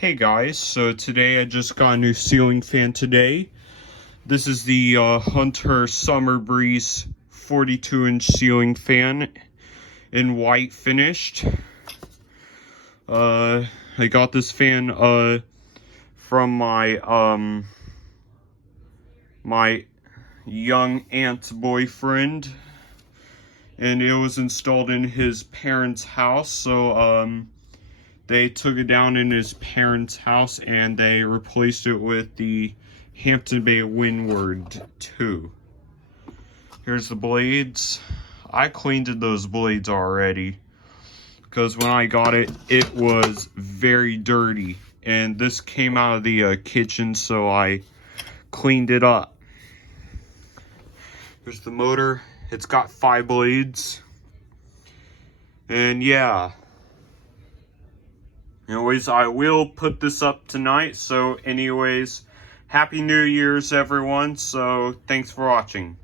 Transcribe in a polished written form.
Hey guys, so today I just got a new ceiling fan today. This is the Hunter Summer Breeze 42-inch ceiling fan in white finished. I got this fan from my young aunt's boyfriend, and it was installed in his parents' house, so they took it down in his parents' house and they replaced it with the Hampton Bay Windward 2. Here's the blades. I cleaned those blades already because when I got it, it was very dirty. And this came out of the kitchen, so I cleaned it up. Here's the motor. It's got 5 blades. And yeah. Anyways, I will put this up tonight. So anyways, Happy New Year's everyone. So thanks for watching.